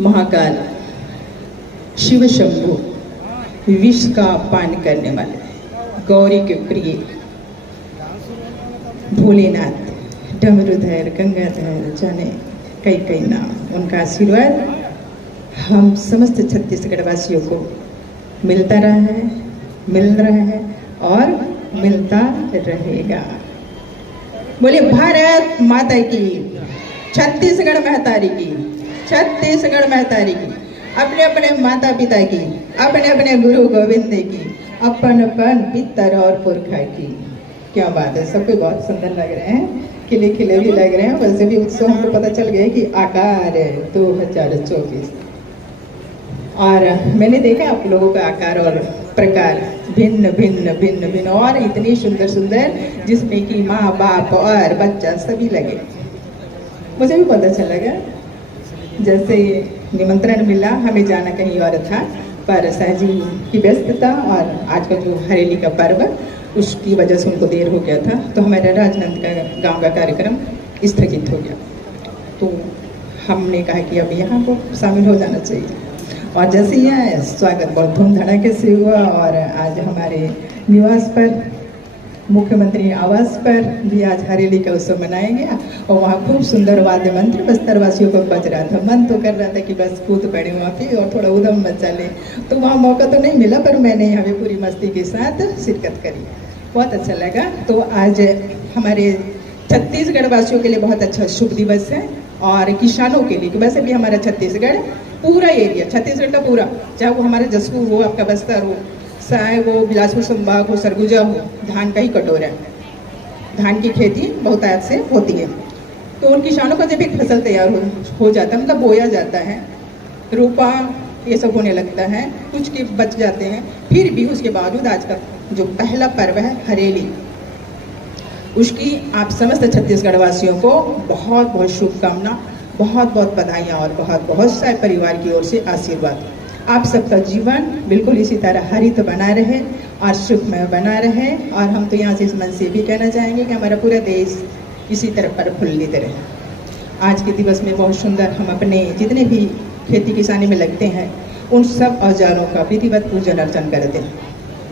महाकाल, शिव शंभु, विष का पान करने वाले, गौरी के प्रिय, भोलेनाथ, डमरूधर, गंगाधर, जाने कई कई नाम, उनका आशीर्वाद हम समस्त छत्तीसगढ़ वासियों को मिलता रहा है, मिल रहा है और मिलता रहेगा। बोले भारत माता की, छत्तीसगढ़ महतारी की, छत्तीसगढ़ महतारी की, अपने अपने माता पिता की, अपने अपने गुरु गोविंद की, अपन अपन पितर और पुरखा की। क्या बात है, सबको बहुत सुंदर लग रहे हैं, खिले खिले भी लग रहे हैं। वैसे भी उत्सव हमको पता चल गया कि आकार 2024 और मैंने देखा आप लोगों का आकार और प्रकार भिन्न भिन्न भिन्न भिन्न और इतनी सुंदर सुंदर, जिसमें कि माँ बाप और बच्चा सभी लगे। मुझे भी बहुत अच्छा लगा। जैसे निमंत्रण मिला, हमें जाना कहीं और था, पर साजी की व्यस्तता और आज का जो हरेली का पर्व, उसकी वजह से उनको देर हो गया था, तो हमारा राजनंद का गांव का कार्यक्रम स्थगित हो गया। तो हमने कहा कि अब यहाँ को शामिल हो जाना चाहिए। और जैसे ही आए, स्वागत बहुत धूम धड़ाके से हुआ। और आज हमारे निवास पर, मुख्यमंत्री आवास पर भी आज हरेली का उत्सव मनाया गया और वहाँ खूब सुंदर वाद्य मंत्र बस्तर वासियों को बज रहा था। मन तो कर रहा था कि बस कूद पड़े वहाँ पे और थोड़ा उधम मचा ले, तो वहाँ मौका तो नहीं मिला, पर मैंने यहाँ पे पूरी मस्ती के साथ शिरकत करी, बहुत अच्छा लगा। तो आज हमारे छत्तीसगढ़ वासियों के लिए बहुत अच्छा शुभ दिवस है और किसानों के लिए, वैसे भी हमारा छत्तीसगढ़ पूरा एरिया, छत्तीसगढ़ का पूरा, चाहे वो हमारा जसपुर हो, आपका बस्तर हो, चाहे वो बिलासपुर संभाग हो, सरगुजा हो, धान का ही कटोरा, धान की खेती बहुत आज से होती है। तो उन किसानों का जब एक फसल तैयार हो जाता है, मतलब बोया जाता है, रोपा ये सब होने लगता है, कुछ के बच जाते हैं, फिर भी उसके बावजूद आज का जो पहला पर्व है हरेली, उसकी आप समस्त छत्तीसगढ़ वासियों को बहुत बहुत शुभकामना, बहुत बहुत बधाइयाँ और बहुत बहुत सारे परिवार की ओर से आशीर्वाद। आप सबका जीवन बिल्कुल इसी तरह हरित बना रहे और सुखमय बना रहे। और हम तो यहाँ से इस मन से भी कहना चाहेंगे कि हमारा पूरा देश इसी तरह प्रफुल्लित रहे। आज के दिवस में बहुत सुंदर हम अपने जितने भी खेती किसानी में लगते हैं, उन सब औजारों का विधिवत पूजन अर्चन करते हैं।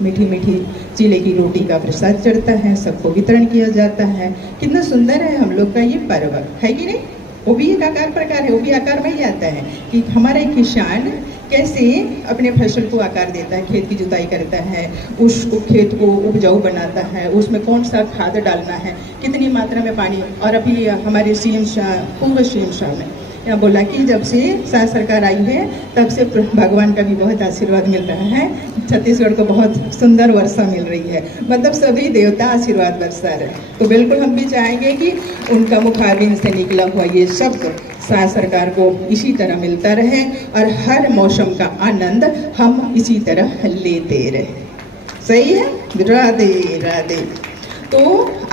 मीठी मीठी चीले की रोटी का प्रसाद चढ़ता है, सबको वितरण किया जाता है। कितना सुंदर है हम लोग का ये पर्व, है कि नहीं? वो भी एक आकार प्रकार है, वो भी आकार में ही आता है कि हमारा एक किसान कैसे अपने फसल को आकार देता है, खेत की जुताई करता है, उसको खेत को उपजाऊ बनाता है, उसमें कौन सा खाद डालना है, कितनी मात्रा में पानी। और अभी हमारे सीएम पूर्व सीएम साहब ने यहाँ बोला कि जब से शायद सरकार आई है, तब से भगवान का भी बहुत आशीर्वाद मिल रहा है, छत्तीसगढ़ को बहुत सुंदर वर्षा मिल रही है, मतलब सभी देवता आशीर्वाद बरसा रहे। तो बिल्कुल हम भी चाहेंगे कि उनका मुखारबिंद से निकला हुआ ये शब्द शायद सरकार को इसी तरह मिलता रहे और हर मौसम का आनंद हम इसी तरह लेते रहे। सही है? राधे राधे। तो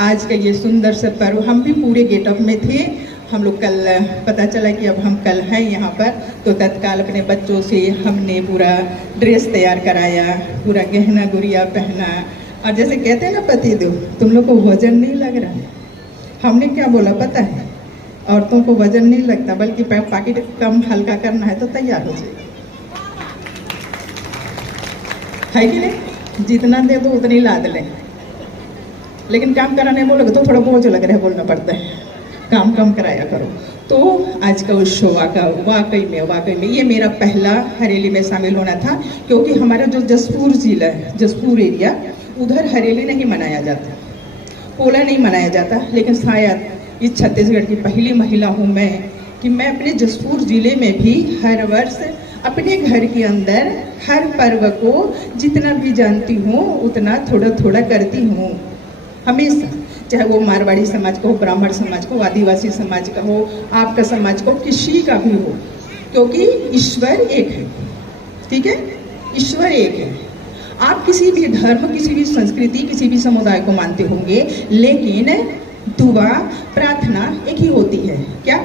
आज का ये सुंदर सा पर्व, हम भी पूरे गेटअप में थे। हम लोग कल पता चला कि अब हम कल हैं यहाँ पर, तो तत्काल अपने बच्चों से हमने पूरा ड्रेस तैयार कराया, पूरा गहना गुड़िया पहना। और जैसे कहते हैं ना पति देव, तुम लोग को वजन नहीं लग रहा है। हमने क्या बोला पता है? औरतों को वजन नहीं लगता, बल्कि पैकेट कम हल्का करना है तो तैयार हो जाएगी, है कि नहीं? जितना दे दो उतनी लाद लें, लेकिन काम कराने बोलोगे तो थोड़ा बोझ लग रहा है, बोलना पड़ता है, काम कम कराया करो। तो आज का उत्सव वाकई में ये मेरा पहला हरेली में शामिल होना था, क्योंकि हमारा जो जसपुर जिला है, जसपुर एरिया, उधर हरेली नहीं मनाया जाता, पोला नहीं मनाया जाता। लेकिन शायद इस छत्तीसगढ़ की पहली महिला हूँ मैं कि मैं अपने जसपुर जिले में भी हर वर्ष अपने घर के अंदर हर पर्व को जितना भी जानती हूँ उतना थोड़ा थोड़ा करती हूँ हमेशा, चाहे वो मारवाड़ी समाज का हो, ब्राह्मण समाज का हो, आदिवासी समाज का हो, आपका समाज का हो, किसी का भी हो, क्योंकि ईश्वर एक है। ठीक है? ईश्वर एक है। आप किसी भी धर्म, किसी भी संस्कृति, किसी भी समुदाय को मानते होंगे, लेकिन दुआ प्रार्थना एक ही होती है। क्या?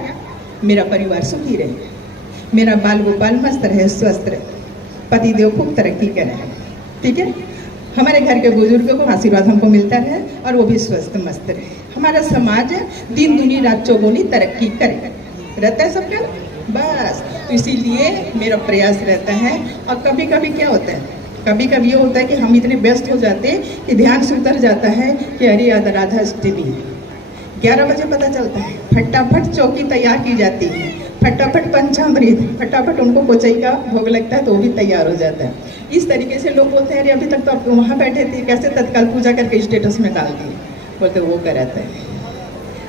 मेरा परिवार सुखी रहे, मेरा बाल गोपाल मस्त रहे, स्वस्थ रहे, पति देव खूब तरक्की करे। ठीक है? हमारे घर के बुजुर्गों को आशीर्वाद हमको मिलता रहे और वो भी स्वस्थ मस्त रहे। हमारा समाज दिन दुनी रात चौगुनी तरक्की करे, रहता है सबका। बस तो इसीलिए मेरा प्रयास रहता है। और कभी कभी क्या होता है, कभी कभी ये होता है कि हम इतने व्यस्त हो जाते हैं कि ध्यान से उतर जाता है कि अरे याद राधा अष्टमी 11 बजे पता चलता है, फटाफट चौकी तैयार की जाती है, फटाफट पंचामृत, फटाफट उनको कोचई का भोग लगता है तो वो भी तैयार हो जाता है। इस तरीके से लोग बोलते हैं अरे अभी तक तो आप वहाँ बैठे थे, कैसे तत्काल पूजा करके स्टेटस में डाल दिए। बोलते वो कराता है,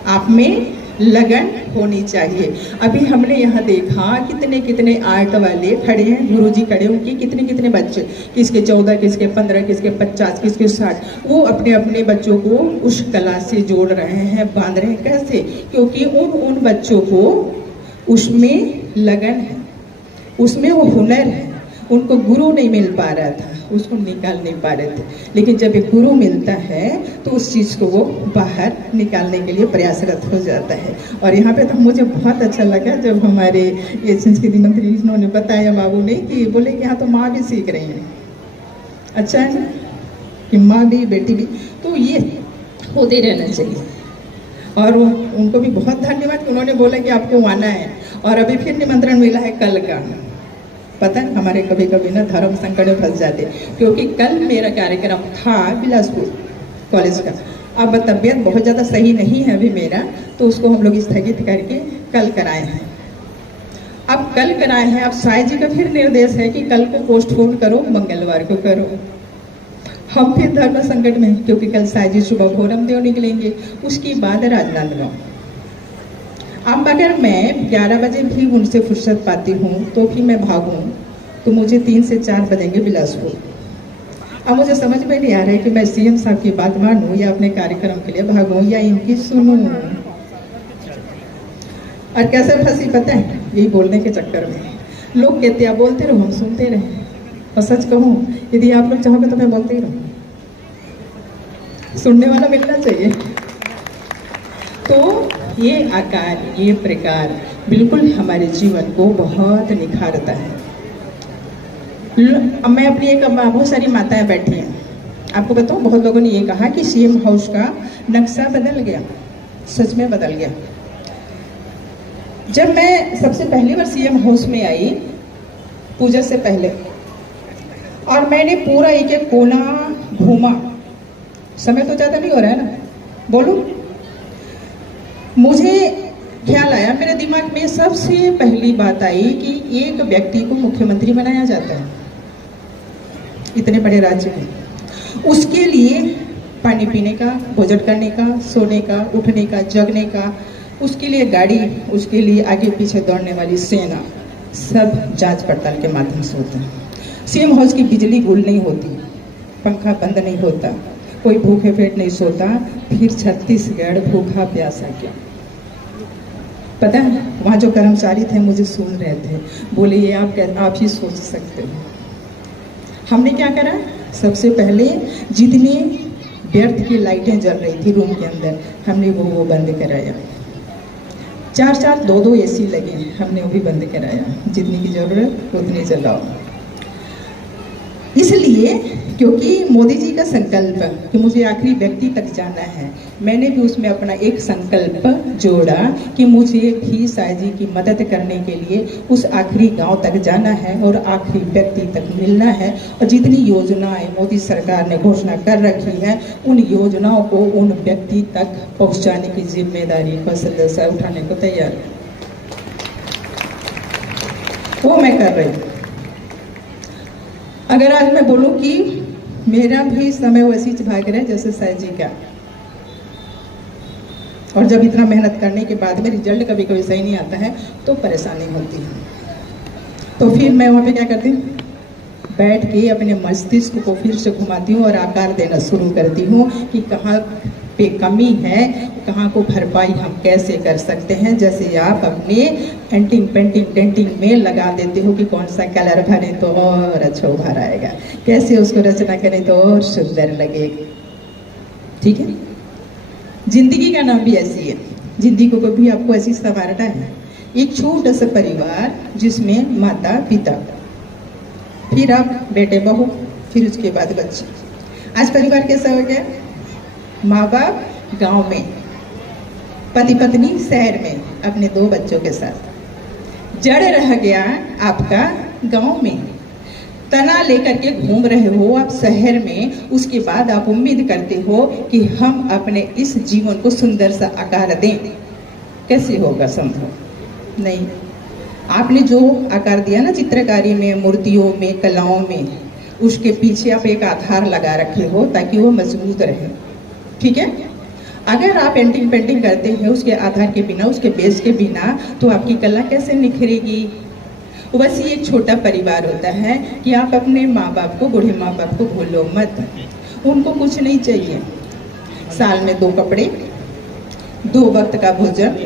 आप में लगन होनी चाहिए। अभी हमने यहाँ देखा कितने कितने आर्ट वाले खड़े हैं, गुरुजी खड़े, उनके कितने कितने बच्चे, किसके 14, किसके 15, किसके 50, किसके 60, वो अपने अपने बच्चों को उस कला से जोड़ रहे हैं, बांध रहे हैं। कैसे? क्योंकि उन बच्चों को उसमें लगन है, उसमें वो हुनर है। उनको गुरु नहीं मिल पा रहा था, उसको निकाल नहीं पा रहे थे, लेकिन जब एक गुरु मिलता है तो उस चीज़ को वो बाहर निकालने के लिए प्रयासरत हो जाता है। और यहाँ पे तो मुझे बहुत अच्छा लगा जब हमारे ये संस्कृति मंत्री इन्होंने बताया, बाबू ने, कि बोले कि हाँ तो माँ भी सीख रही हैं। अच्छा है ना कि माँ भी बेटी भी, तो ये होते रहना चाहिए। और उनको भी बहुत धन्यवाद कि उन्होंने बोला कि आपको आना है। और अभी फिर निमंत्रण मिला है कल का। पता है हमारे कभी कभी ना धर्म संकट में फंस जाते, क्योंकि कल मेरा कार्यक्रम था बिलासपुर कॉलेज का। अब तबीयत बहुत ज़्यादा सही नहीं है अभी मेरा, तो उसको हम लोग स्थगित करके कल कराए हैं। अब कल कराए हैं, अब साईं जी का फिर निर्देश है कि कल को पोस्टपोन करो, मंगलवार को करो। हम फिर धर्म संकट में, क्योंकि कल साईं जी सुबह घोरम देव निकलेंगे, उसके बाद राजनांदगांव। अब अगर मैं 11 बजे भी उनसे फुर्सत पाती हूँ तो भी मैं भागूँ तो मुझे 3 से 4 बजेंगे बिलासपुर। अब मुझे समझ में नहीं आ रहा है कि मैं सीएम साहब की बात मानूं या अपने कार्यक्रम के लिए भागूं या इनकी सुनूं। और कैसे फंसी पता है? यही बोलने के चक्कर में। लोग कहते हैं बोलते रहो, हम सुनते रहे। और सच कहूँ, यदि आप लोग चाहोगे तो मैं बोलते ही रहूँ, सुनने वाला मिलना चाहिए। तो ये आकार, ये प्रकार बिल्कुल हमारे जीवन को बहुत निखारता है। मैं अपनी एक, बहुत सारी माताएं बैठी हैं, आपको बताऊं, बहुत लोगों ने ये कहा कि सीएम हाउस का नक्शा बदल गया। सच में बदल गया। जब मैं सबसे पहली बार सीएम हाउस में आई पूजा से पहले, और मैंने पूरा एक एक कोना घूमा, समय तो ज़्यादा नहीं हो रहा है ना, बोलूं, मुझे ख्याल आया, मेरे दिमाग में सबसे पहली बात आई कि एक व्यक्ति को मुख्यमंत्री बनाया जाता है इतने बड़े राज्य में, उसके लिए पानी पीने का, भोजन करने का, सोने का, उठने का, जगने का, उसके लिए गाड़ी, उसके लिए आगे पीछे दौड़ने वाली सेना, सब जांच पड़ताल के माध्यम से होता है। सीएम हाउस की बिजली गुल नहीं होती, पंखा बंद नहीं होता, कोई भूखे पेट नहीं सोता। फिर छत्तीसगढ़ भूखा प्यासा क्या, पता है वहाँ जो कर्मचारी थे मुझे सुन रहे थे, बोले ये आप ही सोच सकते हो। हमने क्या करा, सबसे पहले जितनी व्यर्थ की लाइटें जल रही थी रूम के अंदर, हमने वो बंद कराया। 4 2 एसी लगे, हमने वो भी बंद कराया। जितनी की जरूरत उतनी जलाओ। इसलिए क्योंकि मोदी जी का संकल्प कि मुझे आखिरी व्यक्ति तक जाना है, मैंने भी उसमें अपना एक संकल्प जोड़ा कि मुझे भी साईं जी की मदद करने के लिए उस आखिरी गांव तक जाना है और आखिरी व्यक्ति तक मिलना है। और जितनी योजनाएं मोदी सरकार ने घोषणा कर रखी है, उन योजनाओं को उन व्यक्ति तक पहुंचाने की जिम्मेदारी कौशल्या साहब उठाने को तैयार है। वो मैं कर रही हूँ। अगर आज मैं बोलूं कि मेरा भी समय वैसी भाग रहा है जैसे साईं जी का, और जब इतना मेहनत करने के बाद में रिजल्ट कभी कभी सही नहीं आता है तो परेशानी होती है। तो फिर मैं वहाँ पे क्या करती हूँ, बैठ के अपने मस्तिष्क को फिर से घुमाती हूँ और आकार देना शुरू करती हूँ कि कहाँ पे कमी है, कहाँ को भरपाई हम कैसे कर सकते हैं। जैसे आप अपने पेंटिंग डेंटिंग में लगा देते हो कि कौन सा कलर भरें तो और अच्छा उभर आएगा, कैसे उसको रचना करें तो और सुंदर लगेगा। ठीक है, जिंदगी का नाम भी ऐसी है, जिंदगी को भी आपको ऐसी संवारना है। एक छोटा सा परिवार जिसमें माता पिता, फिर आप बेटे बहू, फिर उसके बाद बच्चे। आज परिवार कैसा हो गया, माँ बाप गांव में, पति पत्नी शहर में अपने 2 बच्चों के साथ, जड़ रह गया आपका गांव में, तना लेकर के घूम रहे हो आप शहर में, उसके बाद आप उम्मीद करते हो कि हम अपने इस जीवन को सुंदर सा आकार दें। कैसे होगा संभव? नहीं। आपने जो आकार दिया ना चित्रकारी में, मूर्तियों में, कलाओं में, उसके पीछे आप एक आधार लगा रखे हो ताकि वो मजबूत रहे। ठीक है? अगर आप पेंटिंग करते हैं उसके आधार के बिना, उसके बेस के बिना, तो आपकी कला कैसे निखरेगी? बस ये एक छोटा परिवार होता है कि आप अपने माँ बाप को, बूढ़े माँ बाप को भूलो मत। उनको कुछ नहीं चाहिए, साल में 2 कपड़े, 2 वक्त का भोजन,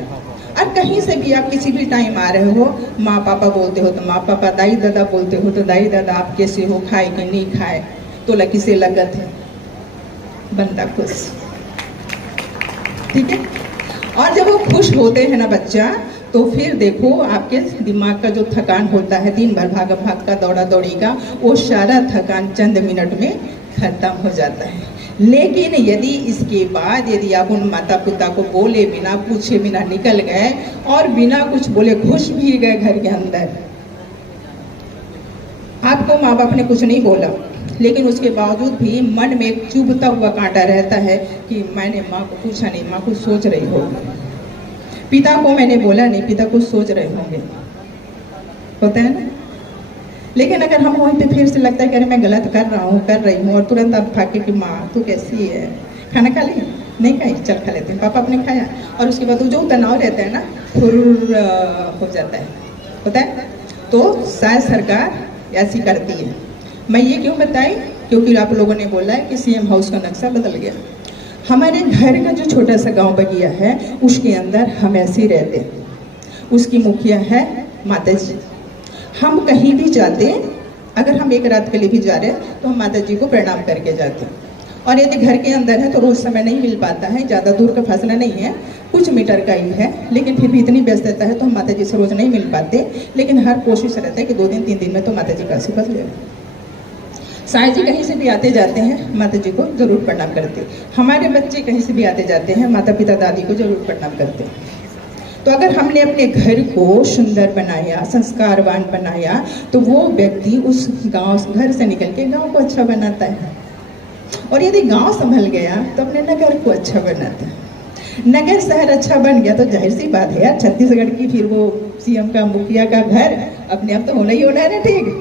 और कहीं से भी आप किसी भी टाइम आ रहे हो, माँ पापा बोलते हो तो माँ पापा, दाई दादा बोलते हो तो दाई दादा, आप कैसे हो, खाए कि नहीं खाए, तो लकी से लगत है, बनता खुश। ठीक है? और जब वो खुश होते हैं ना बच्चा, तो फिर देखो आपके दिमाग का जो थकान होता है दिन भर भाग का दौड़ा दौड़ी का, वो सारा थकान चंद मिनट में खत्म हो जाता है। लेकिन यदि इसके बाद यदि आप उन माता पिता को बोले बिना, पूछे बिना निकल गए और बिना कुछ बोले घुस भी गए घर के अंदर, आपको माँ बाप ने कुछ नहीं बोला, लेकिन उसके बावजूद भी मन में एक चुभता हुआ कांटा रहता है कि मैंने माँ को पूछा नहीं, माँ कुछ सोच रही होगी, पिता को मैंने बोला नहीं, पिता कुछ सोच रहे होंगे, होता है ना। लेकिन अगर हम वहीं पे फिर से लगता है कि अरे मैं गलत कर रही हूँ, और तुरंत आप भागे कि माँ तू कैसी है, खाना खा ली? नहीं खाई, चल खा लेते हैं, पापा आपने खाया, और उसके बाद जो तनाव रहता है ना फुर हो जाता है, होता है। तो शायद सरकार ऐसी करती है। मैं ये क्यों बताई? क्योंकि आप लोगों ने बोला है कि सीएम हाउस का नक्शा बदल गया। हमारे घर का जो छोटा सा गांव बगिया है, उसके अंदर हम ऐसे ही रहते हैं। उसकी मुखिया है माता जी। हम कहीं भी जाते, अगर हम एक रात के लिए भी जा रहे हैं तो हम माता जी को प्रणाम करके जाते हैं। और यदि घर के अंदर है तो रोज समय नहीं मिल पाता है, ज़्यादा दूर का फासला नहीं है, कुछ मीटर का ही है, लेकिन फिर भी इतनी व्यस्तता है तो हम माता जी से रोज नहीं मिल पाते। लेकिन हर कोशिश रहता है कि 2 दिन 3 दिन में तो माता जी का आशीर्वाद ले। साईं जी कहीं से भी आते जाते हैं, माता जी को जरूर प्रणाम करते। हमारे बच्चे कहीं से भी आते जाते हैं, माता पिता दादी को जरूर प्रणाम करते। तो अगर हमने अपने घर को सुंदर बनाया, संस्कारवान बनाया, तो वो व्यक्ति उस गांव घर से निकल के गांव को अच्छा बनाता है। और यदि गांव संभल गया तो अपने नगर को अच्छा बनाता है। नगर शहर अच्छा बन गया तो जाहिर सी बात है यार, छत्तीसगढ़ की फिर वो सीएम का, मुखिया का घर अपने आप तो होना ही होना है ना। ठीक,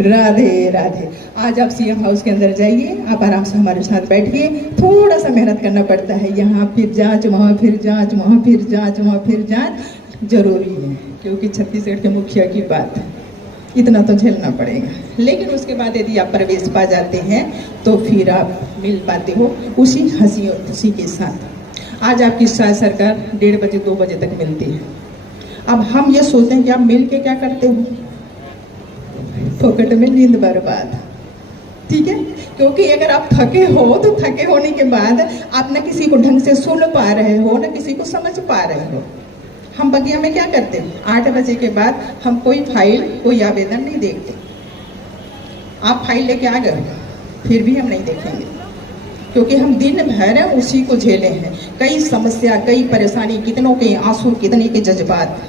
राधे राधे। आज आप सीएम हाउस के अंदर जाइए, आप आराम से हमारे साथ बैठिए। थोड़ा सा मेहनत करना पड़ता है, यहाँ फिर जांच, वहाँ फिर जांच, वहाँ फिर जांच, वहाँ फिर जांच, जरूरी है क्योंकि छत्तीसगढ़ के मुखिया की बात है, इतना तो झेलना पड़ेगा। लेकिन उसके बाद यदि आप प्रवेश पा जाते हैं तो फिर आप मिल पाते हो उसी हंसी और खुशी के साथ। आज आपकी शायद सरकार 1:30 बजे 2 बजे तक मिलती है। अब हम ये सोचते हैं कि आप मिल के क्या करते हो? फोकट में नींद बर्बाद। ठीक है, क्योंकि अगर आप थके हो तो थके होने के बाद आप न किसी को ढंग से सुन पा रहे हो, न किसी को समझ पा रहे हो। हम बगिया में क्या करते हैं, 8 बजे के बाद हम कोई फाइल, कोई आवेदन नहीं देखते। आप फाइल लेके आ गए फिर भी हम नहीं देखेंगे, क्योंकि हम दिन भर उसी को झेले हैं। कई समस्या, कई परेशानी, कितनों के आंसू, कितने के जज्बात।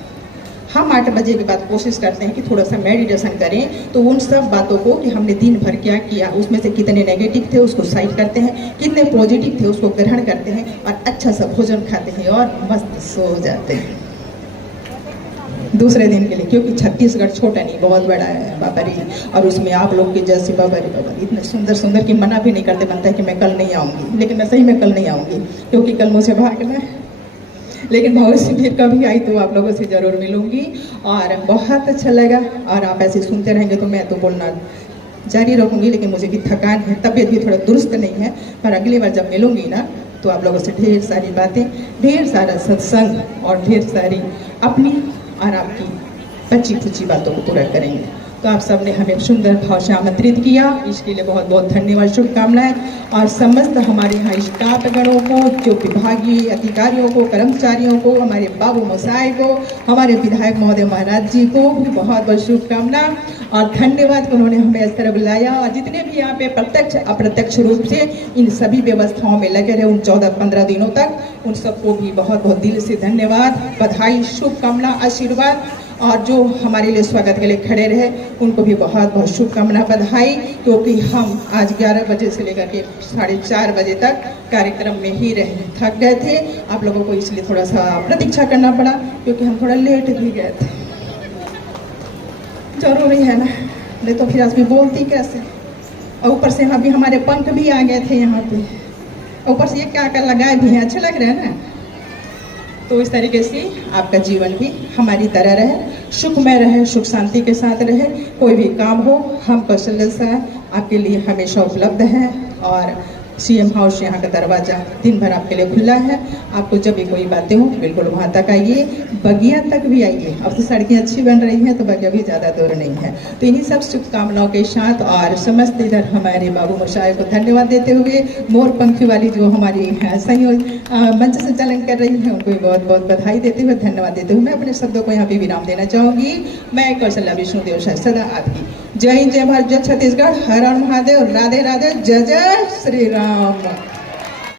हम 8 बजे के बाद कोशिश करते हैं कि थोड़ा सा मेडिटेशन करें, तो उन सब बातों को कि हमने दिन भर क्या किया, उसमें से कितने नेगेटिव थे उसको साइड करते हैं, कितने पॉजिटिव थे उसको ग्रहण करते हैं, और अच्छा सा भोजन खाते हैं और मस्त सो जाते हैं दूसरे दिन के लिए। क्योंकि छत्तीसगढ़ छोटा नहीं, बहुत बड़ा है बाबा रे, और उसमें आप लोग के जैसे बाबा रे बाबा इतने सुंदर सुंदर कि मना भी नहीं करते, बनता है कि मैं कल नहीं आऊँगी, लेकिन मैं सही में कल नहीं आऊँगी क्योंकि कल मुझे भागना है। लेकिन भविष्य फिर कभी आई तो आप लोगों से ज़रूर मिलूंगी, और बहुत अच्छा लगा। और आप ऐसे सुनते रहेंगे तो मैं तो बोलना जारी रखूंगी, लेकिन मुझे भी थकान है, तबीयत भी थोड़ा दुरुस्त नहीं है। पर अगली बार जब मिलूंगी ना तो आप लोगों से ढेर सारी बातें, ढेर सारा सत्संग और ढेर सारी अपनी और आपकी बची खुची बातों को पूरा करेंगे। तो आप सबने हमें सुंदर भाव से आमंत्रित किया, इसके लिए बहुत बहुत धन्यवाद, शुभकामनाएं। और समस्त हमारे यहाँ स्टाफ गणों को, जो विभागीय अधिकारियों को, कर्मचारियों को, हमारे बाबू मोसाई को, हमारे विधायक महोदय महाराज जी को भी बहुत बहुत शुभकामना और धन्यवाद कि उन्होंने हमें इस तरह बुलाया। और जितने भी यहाँ पे प्रत्यक्ष अप्रत्यक्ष रूप से इन सभी व्यवस्थाओं में लगे रहे उन 14-15 दिनों तक, उन सबको भी बहुत बहुत दिल से धन्यवाद, बधाई, शुभकामना, आशीर्वाद। और जो हमारे लिए स्वागत के लिए खड़े रहे उनको भी बहुत बहुत शुभकामना, बधाई, क्योंकि हम आज 11 बजे से लेकर के 4:30 बजे तक कार्यक्रम में ही थक गए थे। आप लोगों को इसलिए थोड़ा सा प्रतीक्षा करना पड़ा, क्योंकि हम थोड़ा लेट भी गए थे। जरूरी है ना, नहीं तो फिर आज भी बोलती कैसे। और ऊपर से अभी हमारे पंख भी आ गए थे यहाँ पे, ऊपर से ये क्या क्या लगाए भी हैं, अच्छे लग रहे हैं ना। तो इस तरीके से आपका जीवन भी हमारी तरह रहे, सुखमय रहे, सुख शांति के साथ रहे। कोई भी काम हो, हम कौशल्य सा आपके लिए हमेशा उपलब्ध हैं। और CM हाउस यहाँ का दरवाज़ा दिन भर आपके लिए खुला है। आपको जब भी कोई बातें हो बिल्कुल वहाँ तक आइए, बगिया तक भी आइए। अब तो सड़कें अच्छी बन रही हैं तो बगिया भी ज़्यादा दूर नहीं है। तो इन्हीं सब शुभकामनाओं के साथ और समस्त इधर हमारे बाबू मशाए को धन्यवाद देते हुए, मोर पंखी वाली जो हमारी मंच संचालन कर रही है उनको भी बहुत बहुत बधाई देते हुए, धन्यवाद देते हुए मैं अपने शब्दों को यहाँ पे विराम देना चाहूँगी। मैं कौशल्या विष्णुदेव सदा आपकी। जय हिंद, जय भारत, जय छत्तीसगढ़, हर हर महादेव, राधे राधे, जय जय श्री राम।